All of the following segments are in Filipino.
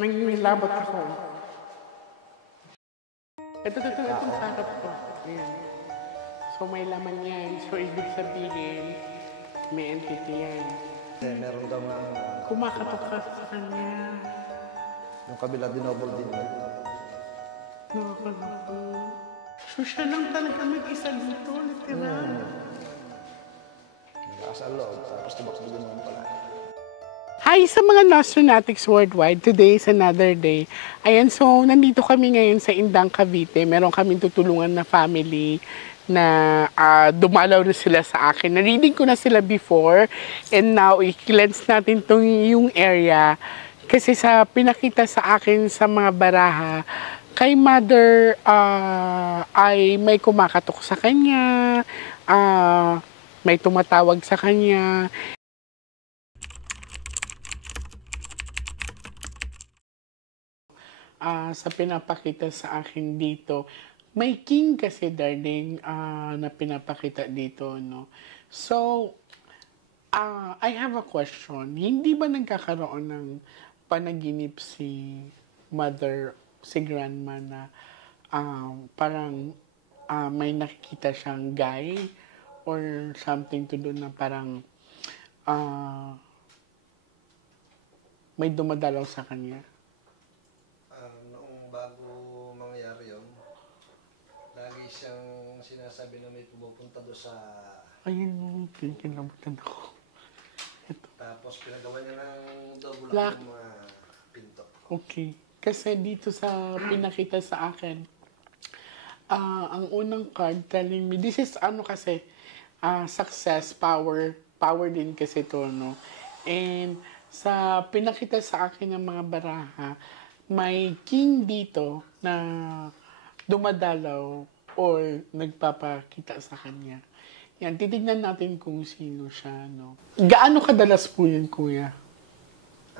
Nangingilabot ako. Itong sarap ko. Ayan. So may laman yan. So ibig sabihin, may entity yan. Meron daw nga Kumakatok ka sa kanya. yung kabila dinobol din yun. Nakakalaban. So siya lang talaga mag-isa dito, literal. Nag-aasal loob, tapos tubak-tubak naman pala. Hi sa mga Nostronatics worldwide. Today is another day. Ayan, so nandito kami ngayon sa Indang, Cavite. Meron kaming tutulungan na family na dumalaw na sila sa akin. Na-reading ko na sila before and now i-cleanse natin yung area kasi sa pinakita sa akin sa mga baraha kay mother ay may kumakatok sa kanya, may tumatawag sa kanya. Sa pinapakita sa akin dito, may king kasi darling na pinapakita dito, no? So, I have a question. Hindi ba nagkakaroon ng panaginip si mother, si grandma na parang may nakikita siyang guy or something to do na parang may dumadalaw sa kanya? Noong bago mangyari yun, lagi siyang sinasabi na may pumupunta doon sa... Ayun, kinikilabutan ako. Ito. Tapos pinagawa niya ng double Lock. yung mga pinto. Okay. Kasi dito sa pinakita sa akin, ang unang card telling me, this is ano kasi, success, power din kasi to, no? And sa pinakita sa akin ng mga baraha, may king dito na dumadalaw or nagpapakita sa kanya. Yan, titignan natin kung sino siya, no? Gaano kadalas po yun, kuya?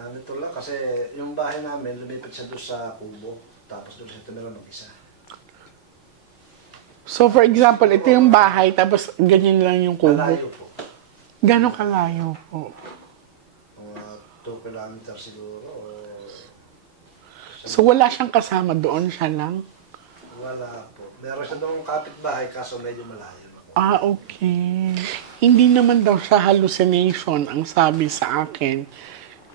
Nito lang kasi yung bahay namin, lumipat siya doon sa kubo. Tapos doon siya tumira mag-isa. So, for example, ito yung bahay, tapos ganyan lang yung kubo. Malayo po. Gano'ng kalayo po? Mga 2 kilometers siguro. So, wala siyang kasama doon, siya lang? Wala po. Meron siya doon kapitbahay kaso medyo malayo. Okay. Hindi naman daw siya hallucination ang sabi sa akin.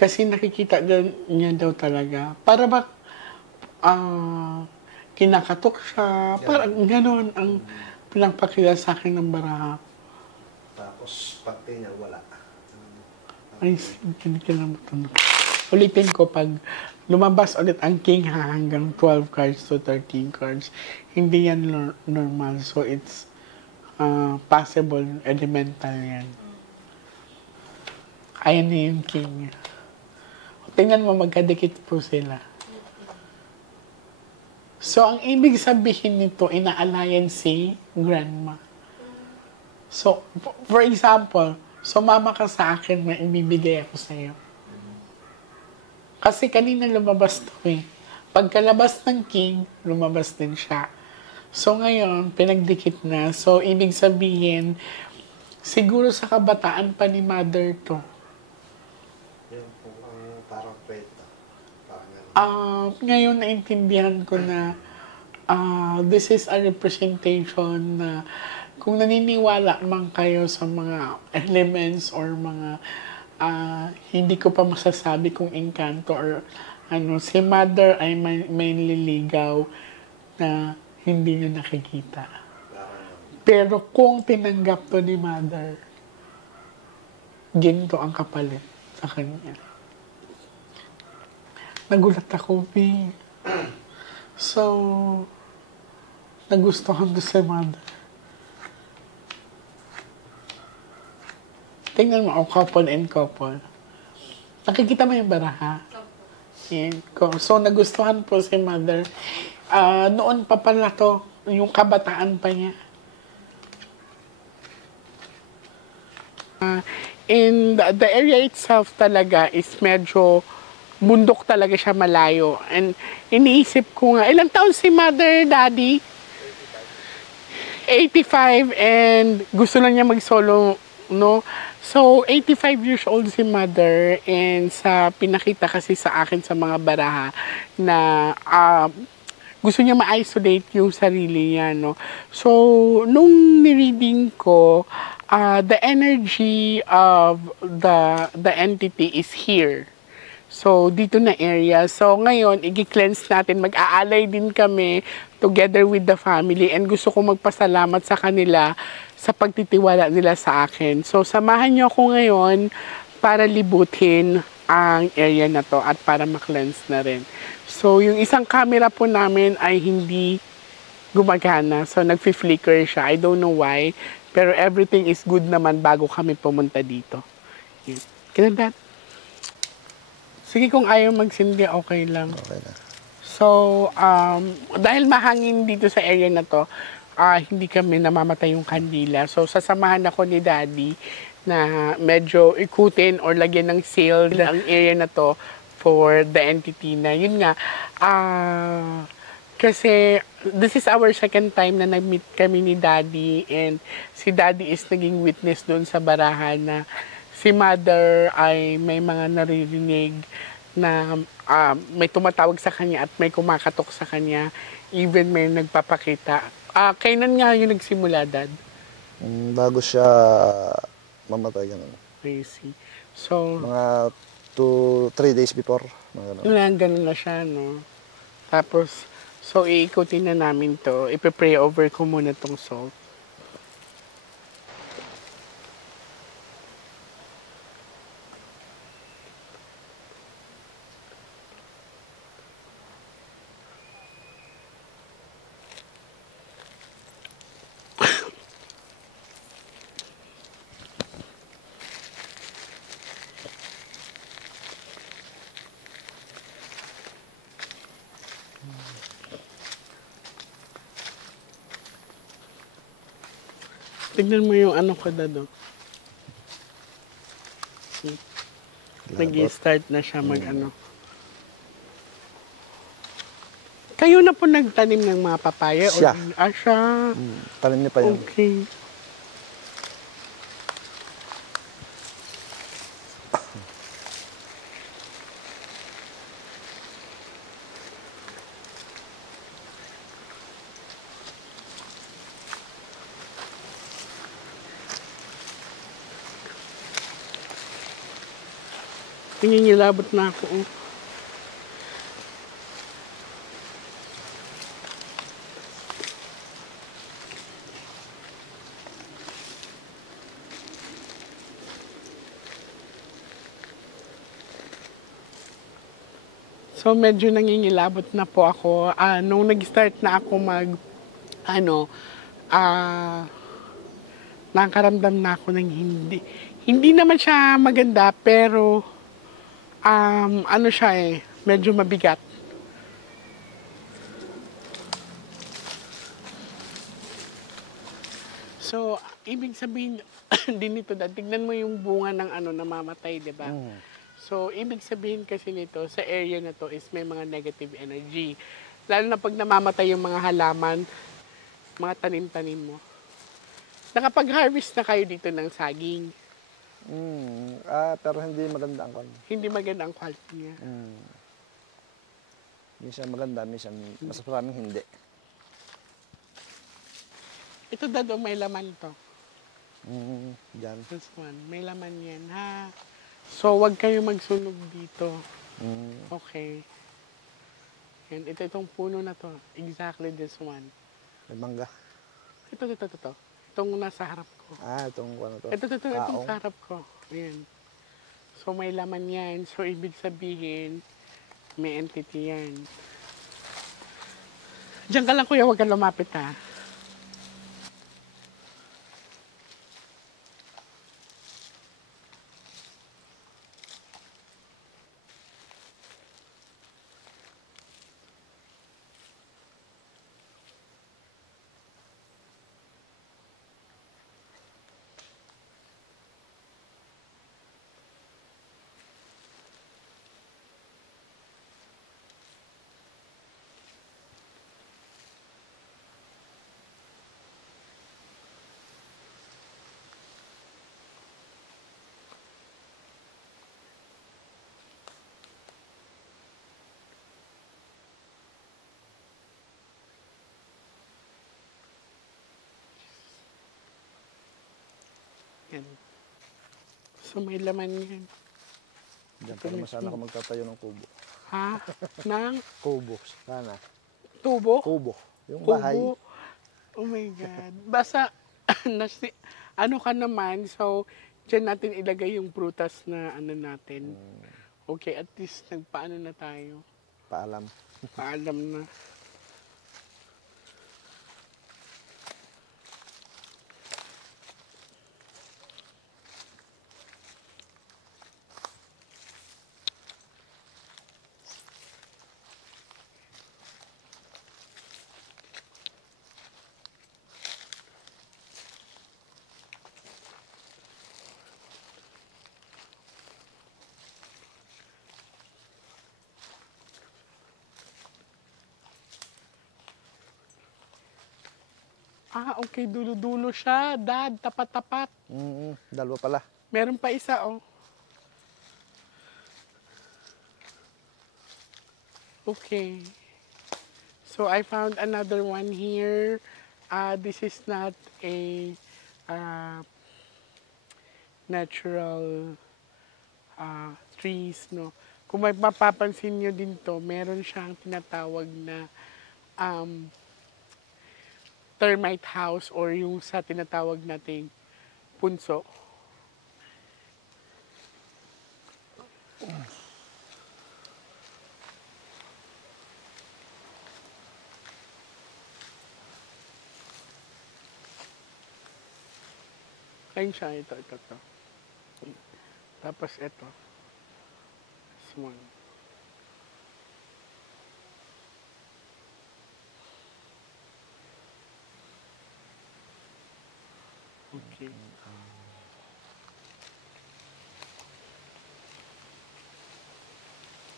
Kasi nakikita niya daw talaga. Para ba kinakatok siya. Parang gano'n ang pinapakita sa akin ng baraha. Tapos pagti niya wala. Ay, kinikilabutan ako. Ulitin ko, pag lumabas ulit ang king hanggang 12 cards to 13 cards, hindi yan normal. So, it's possible, elemental yan. Ayan na yung king. Tingnan mo, magkadikit po sila. So, ang ibig sabihin nito, ina-alliance si grandma. So, for example, sumama ka sa akin, may ibibigay ako sa iyo. Kasi kanina lumabas to eh. Pagkalabas ng king, lumabas din siya. So, ngayon, pinagdikit na. So, ibig sabihin, siguro sa kabataan pa ni mother to. Yun po ang parang kwento. Ngayon, naintindihan ko na this is a representation na kung naniniwala man kayo sa mga elements or mga hindi ko pa masasabi kung engkanto or ano, si mother ay may nililigaw na hindi niya nakikita. Pero kung tinanggap to ni mother, ginto ang kapalit sa kanya. Nagulat ako, B. So, nagustuhan ko si mother. Tingnan mo, couple and couple. Nakikita mo yung baraha? Yan. So, nagustuhan po si mother. Noon pa pala to, yung kabataan pa niya. In the area itself talaga is medyo bundok talaga siya, malayo. And iniisip ko nga, ilang taon si mother, daddy? 85 and gusto lang niya mag-solo no? So, 85 years old si mother and sa pinakita kasi sa akin sa mga baraha na gusto niya ma-isolate yung sarili niya, no? So, nung ni-reading ko, the energy of the entity is here. So, dito na area. So, ngayon, i-cleanse natin. Mag-aalay din kami together with the family. And gusto ko magpasalamat sa kanila sa pagtitiwala nila sa akin. So, samahan niyo ako ngayon para libutin ang area na to at para ma-cleanse na rin. So, yung isang camera po namin ay hindi gumagana. So, nag-flicker siya. I don't know why. Pero everything is good naman bago kami pumunta dito. Yun. Ganun. Sige, kung ayaw magsindi, okay lang. Okay na. So, dahil mahangin dito sa area na to, hindi kami namamatay yung kandila. So, sasamahan ako ni Daddy na medyo ikutin or lagyan ng seal ang area na to for the entity na. Yun nga, kasi this is our second time na nag-meet kami ni Daddy and si Daddy is naging witness doon sa barahan na si mother ay may mga naririnig na may tumatawag sa kanya at may kumakatok sa kanya. Even may nagpapakita. Kailan nga yung nagsimula, Dad? Bago siya mamatay, ganun. I see. So, Mga 2-3 days before. Mga ganun. ganun na siya, no? Tapos, so iikutin na namin to. Ipe-pray over ko muna tong salt. Tignan mo yung ano ko, Dado. Nag-i-start na siya mag-ano. Kayo na po nagtanim ng mga papaya? Siya. Siya. Tanim niya pa yun. Okay. Nangingilabot na ako. Oh. So medyo nangingilabot na po ako. Nung nag-start na ako nakaramdam na ako ng hindi naman siya maganda, pero siya medyo mabigat. So, ibig sabihin din nito, tignan mo yung bunga ng namamatay, di ba? So, ibig sabihin kasi nito, sa area na to is may mga negative energy. Lalo na pag namamatay yung mga halaman, mga tanim-tanim mo. Nakapag-harvest na kayo dito ng saging. Pero hindi maganda ang quality. Hindi maganda ang quality niya. Minsan maganda, minsan mas maraming hindi. Ito, Dado, may laman to. Diyan. This one, may laman yan, ha? So, wag kayo magsunog dito. Okay. And itong puno na to, exactly this one. May mangga. Ito. Itong nasa harap ko. Itong ano to. Itong sa harap ko. Ayan. So, may laman yan. So, ibig sabihin, may entity yan. Diyan ka lang, kuya. Huwag kang lumapit, ha? Yan. So, may laman yan. Diyan pa naman sana ako magtatayo ng kubo. Ha? Nang Kubo, sana. tubo? Kubo. Yung bahay. Kubo? Oh my God. Basta, ano ka naman, so, dyan natin ilagay yung prutas na ano natin. Okay, at least nagpaano na tayo. Paalam. Paalam na. Ah, okay. Dulo-dulo siya. Dad, tapat-tapat. Dalawa pala. Meron pa isa, oh. Okay. So, I found another one here. This is not a natural trees, no? Kung may mapapansin nyo din to, meron siyang tinatawag na termite house or yung sa tinatawag nating punso. Ayun siya, ito. Tapos ito. This one. Okay.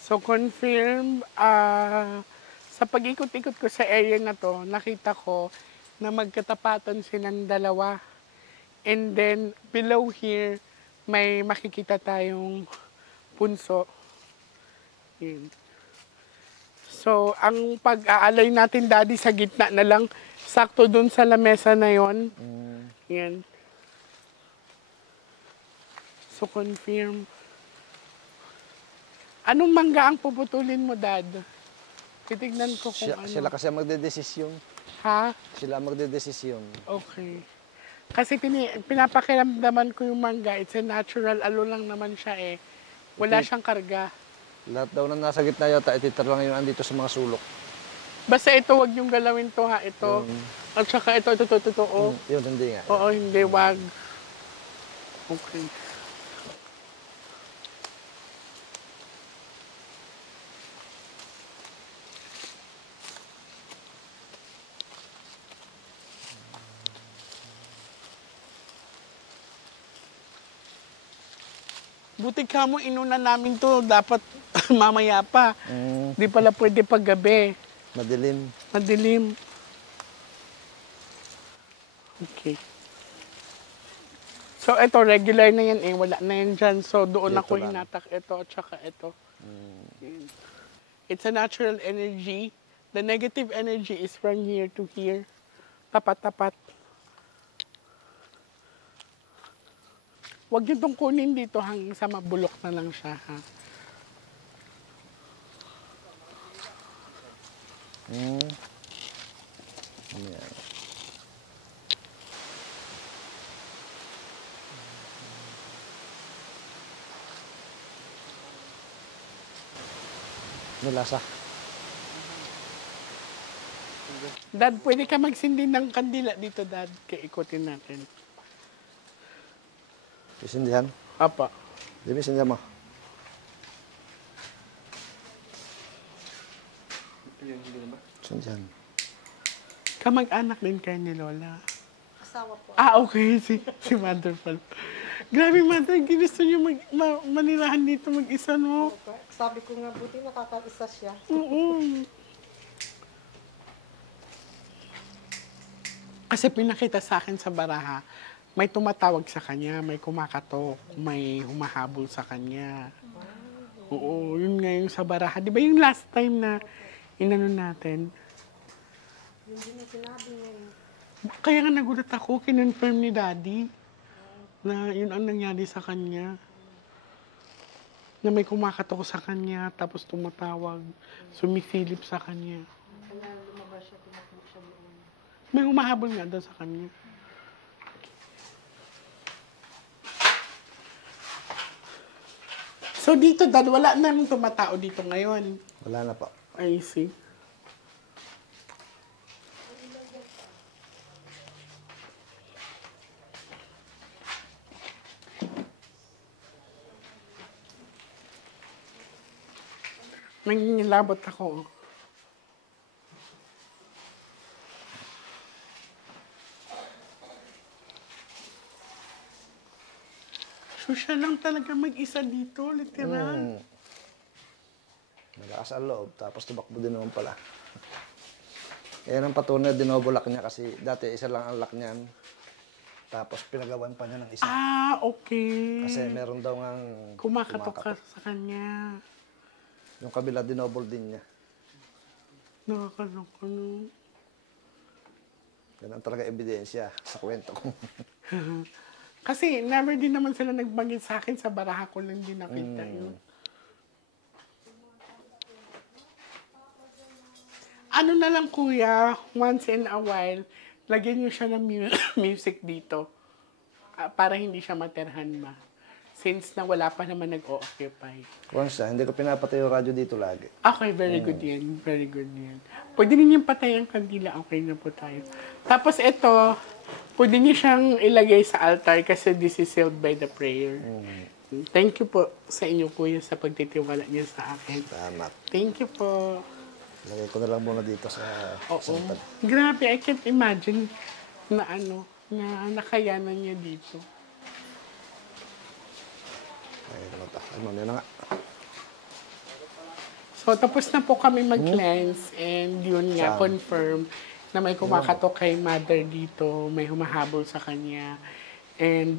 So, confirm, sa pag-ikot-ikot ko sa area na to, nakita ko na magkatapatan silang dalawa. And then, below here, may makikita tayong punso. Yun. So, ang pag-aalay natin, Daddy, sa gitna na lang, sakto dun sa lamesa na yon. Yan. So, confirm. Anong mangga ang puputulin mo, Dad? Titignan ko kung ano. Sila kasi ang magdedesisyon. Ha? Sila ang magdedesisyon. Okay. Kasi pinapakiramdaman ko yung mangga. It's a natural. Alo lang naman siya eh. Wala siyang karga. Lahat daw na nasa gitna yata, ititar lang yung andito sa mga sulok. Basta ito, wag yung galawin to ha. Ito. At saka ito. Oh. Yun, hindi nga. Oo, hindi. Wag. Okay. Buti ka mo, inuna namin to. Dapat mamaya pa. Di pala pwede paggabi. Madilim. Madilim. Okay. So, ito, regular na yan eh. Wala na yan dyan. So, doon Dito ako lang. hinatak ito at saka ito. It's a natural energy. The negative energy is from here to here. Tapat-tapat. Huwag niyo itong kunin dito hanggang sa mabulok na lang siya, ha? Yan. Nilasa. Dad, pwede ka magsindi ng kandila dito, Dad. Ikutin natin. Isindihan. Apa. Demi, isindihan mo. Isindihan. Kamag-anak din kayo ni Lola. Asawa po. Ah, okay. Si Mother pala. Grabe, Mother. Ginusto niyo manirahan dito mag-isa, no? Sabi ko nga, buti nakakaisa siya. Oo. Kasi pinakita sa akin sa baraha, may tumatawag sa kanya, may kumakatok, may humahabol sa kanya. Oo, yun nga yung sa baraha. Di ba yung last time na inano natin? Yun din ang sinabi niya. Kaya nga nagulat ako, kinonfirm ni Daddy. Na yun ang nangyari sa kanya. Na may kumakatok sa kanya, tapos tumatawag, sumisilip sa kanya. Kaya lumabas siya, tumakbo siya doon. May humahabol nga daw sa kanya. So dito, Dad, wala namang tumatao dito ngayon. Wala na po. I see. Nangingilabot ako. So siya lang talaga mag-isa dito, literal. Malakas ang loob, tapos tumakbo din naman pala. Yan ang patunay, dinobulak niya kasi dati isa lang ang lock niyan. Tapos pinagawan pa niya ng isa. Ah, okay. Kasi meron daw ngang Kumakatok ka sa kanya. Yung kabila, dinobol din niya. Nakakaloko, no? Yan ang talaga ebidensya sa kwento ko. Kasi never din naman sila nagbanggit sa akin, sa baraha ko lang din nakita yun. Ano na lang kuya, once in a while, lagyan niyo siya ng music dito. Para hindi siya materhan ba. Since na wala pa naman nag-o-occupy. Once hindi ko pinapatay yung radyo dito lagi. Okay, very good yan. Very good yan. Pwede niyo patay ang kandila. Okay na po tayo. Tapos ito, pwede niyo siyang ilagay sa altar kasi this is sealed by the prayer. Thank you po sa inyo, kuya, sa pagtitiwala niyo sa akin. Salamat. Thank you po. Lagay ko na lang muna dito sa Oo. santad. Grabe, I can't imagine na na nakayanan niya dito. Ay, ano ta? Ano na nga. So, tapos na po kami mag-cleanse and yun nga, Saan? confirm na may kumakatok kay mother dito, may humahabol sa kanya. And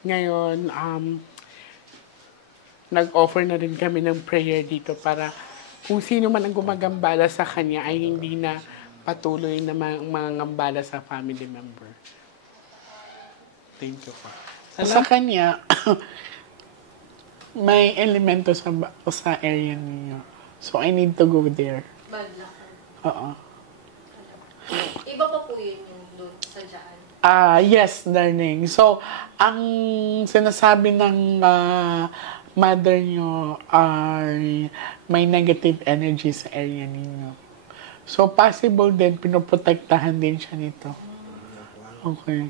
ngayon, nag-offer na rin kami ng prayer dito para kung sino man ang gumagambala sa kanya ay hindi na patuloy na mga ngambala sa family member. Thank you po. Sa kanya, may elemento sa area niyo. So, I need to go there. Bad luck. Oo. Iba pa po yun yung doon sa dyan. Yes, darling. So, ang sinasabi ng mother nyo ay may negative energy sa area ninyo. So, possible din, pinoprotektahan din siya nito. Okay.